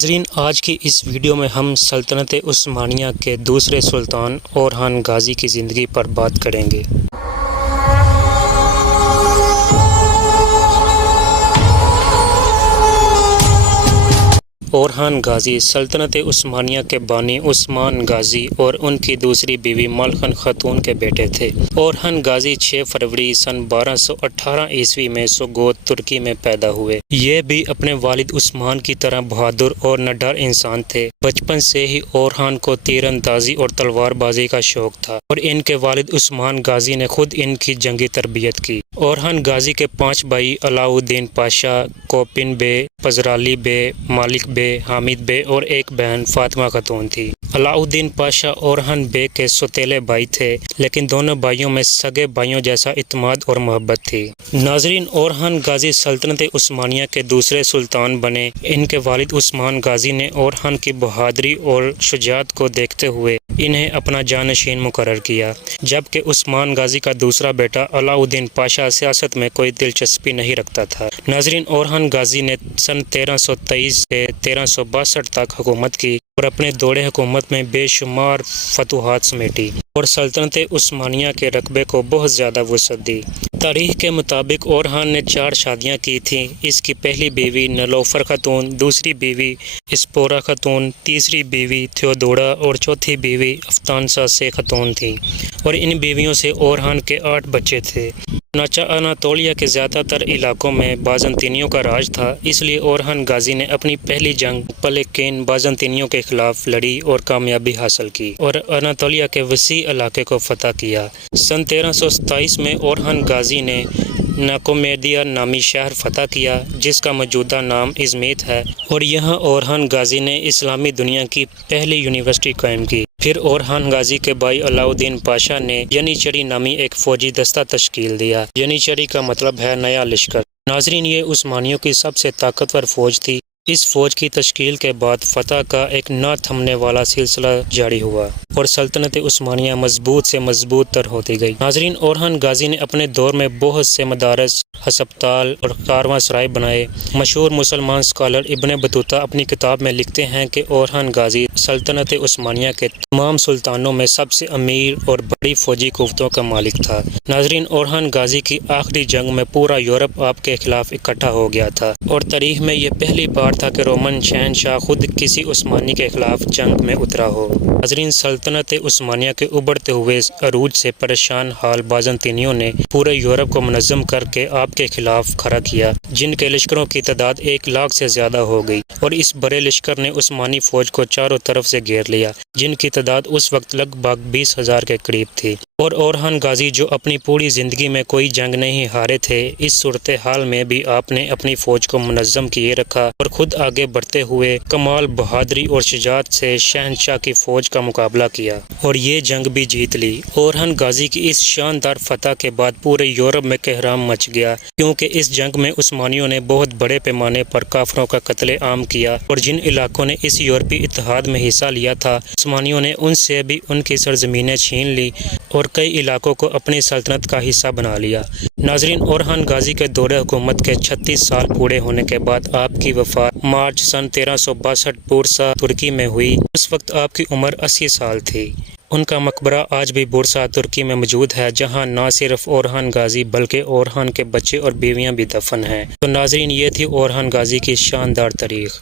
ناظرین، آج کی اس ویڈیو میں ہم سلطنت عثمانیہ کے دوسرے سلطان اورحان غازی کی زندگی پر بات کریں گے۔ اورحان غازی سلطنت عثمانیہ کے بانی عثمان غازی اور ان کی دوسری بیوی ملخن خاتون کے بیٹے تھے۔ اورحان غازی 6 فروری سن 1218 عیسوی میں سوگوت ترکی میں پیدا ہوئے۔ یہ بھی اپنے والد عثمان کی طرح بہادر اور نڈر انسان تھے۔ بچپن سے ہی اورحان کو تیر اندازی اور تلوار بازی کا شوق تھا اور ان کے والد عثمان غازی نے خود ان کی جنگی تربیت کی۔ اورحان غازی کے 5 بھائی علاء الدین پاشا، کوپن بے، پزرالی بے، مالک بے، حامد بے اور ایک بہن فاطمہ خاتون تھی۔ علاء الدین پاشا اورحان بے کے سوتیلے بھائی تھے، لیکن دونوں بھائیوں میں سگے بھائیوں جیسا اعتماد اور محبت تھی۔ ناظرین، اورحان غازی سلطنت عثمانیہ کے دوسرے سلطان بنے۔ ان کے والد عثمان غازی نے اورحان کی بہادری اور شجاعت کو دیکھتے ہوئے انہیں اپنا جانشین مقرر کیا، جبکہ عثمان غازی کا دوسرا بیٹا علاء الدین پاشا سیاست میں کوئی دلچسپی نہیں رکھتا تھا۔ ناظرین، اورحان غازی نے سن 1323 سے 1362 تک حکومت کی اور اپنے دور حکومت میں بے شمار فتوحات سمیٹی اور سلطنت عثمانیہ کے رقبے کو بہت زیادہ وسعت دی۔ تاریخ کے مطابق اورحان نے 4 شادیاں کی تھیں۔ اس کی پہلی بیوی نیلوفر خاتون، دوسری بیوی اسپورا خاتون، تیسری بیوی تھیودوڑا اور چوتھی بیوی افطانسا سے خاتون تھی، اور ان بیویوں سے اورحان کے 8 بچے تھے۔ چنانچہ اناطولیہ کے زیادہ تر علاقوں میں بازنطینیوں کا راج تھا، اس لیے اورحان غازی نے اپنی پہلی جنگ پلیکین بازنطینیوں کے خلاف لڑی اور کامیابی حاصل کی اور اناطولیہ کے وسیع علاقے کو فتح کیا۔ سن 1327 میں اورحان غازی نے ناکومیڈیا نامی شہر فتح کیا، جس کا موجودہ نام ازمیت ہے، اور یہاں اورحان غازی نے اسلامی دنیا کی پہلی یونیورسٹی قائم کی۔ پھر اورحان غازی کے بھائی علاء الدین پاشا نے ینیچری نامی ایک فوجی دستہ تشکیل دیا۔ ینیچری کا مطلب ہے نیا لشکر۔ ناظرین، یہ عثمانیوں کی سب سے طاقتور فوج تھی۔ اس فوج کی تشکیل کے بعد فتح کا ایک نہ تھمنے والا سلسلہ جاری ہوا اور سلطنت عثمانیہ مضبوط سے مضبوط تر ہوتی گئی۔ ناظرین، اورحان غازی نے اپنے دور میں بہت سے مدارس، ہسپتال اور کارواں سرائے بنائے۔ مشہور مسلمان اسکالر ابن بطوطہ اپنی کتاب میں لکھتے ہیں کہ اورحان غازی سلطنت عثمانیہ کے تمام سلطانوں میں سب سے امیر اور بڑی فوجی قوتوں کا مالک تھا۔ ناظرین، اورحان غازی کی آخری جنگ میں پورا یورپ آپ کے خلاف اکٹھا ہو گیا تھا، اور تاریخ میں یہ پہلی بار تھا کہ رومن شہنشاہ خود کسی عثمانی کے خلاف جنگ میں اترا ہو۔ ناظرین، سلطنت عثمانیہ کے ابھرتے ہوئے عروج سے پریشان حال بازنطینیوں نے پورے یورپ کو منظم کر کے آپ کے خلاف کھڑا کیا، جن کے لشکروں کی تعداد 1 لاکھ سے زیادہ ہو گئی، اور اس بڑے لشکر نے عثمانی فوج کو چاروں طرف سے گھیر لیا، جن کی تعداد اس وقت لگ بھگ 20,000 کے قریب تھی۔ اور اورحان غازی، جو اپنی پوری زندگی میں کوئی جنگ نہیں ہارے تھے، اس صورتحال میں بھی آپ نے اپنی فوج کو منظم کیے رکھا اور خود آگے بڑھتے ہوئے کمال بہادری اور شجاعت سے شہنشاہ کی فوج کا مقابلہ کیا اور یہ جنگ بھی جیت لی۔ اورحان غازی کی اس شاندار فتح کے بعد پورے یورپ میں کہرام مچ گیا، کیونکہ اس جنگ میں عثمانیوں نے بہت بڑے پیمانے پر کافروں کا قتل عام کیا، اور جن علاقوں نے اس یورپی اتحاد میں حصہ لیا تھا، عثمانیوں نے ان سے بھی ان کی سرزمینیں چھین لی اور کئی علاقوں کو اپنی سلطنت کا حصہ بنا لیا۔ ناظرین، اورحان غازی کے دور حکومت کے 36 سال پورے ہونے کے بعد آپ کی وفات مارچ سن 1362 بورسا، ترکی میں ہوئی۔ اس وقت آپ کی عمر 80 سال تھی۔ ان کا مقبرہ آج بھی بورسا، ترکی میں موجود ہے، جہاں نہ صرف اورحان غازی بلکہ اورحان کے بچے اور بیویاں بھی دفن ہیں۔ تو ناظرین، یہ تھی اورحان غازی کی شاندار تاریخ۔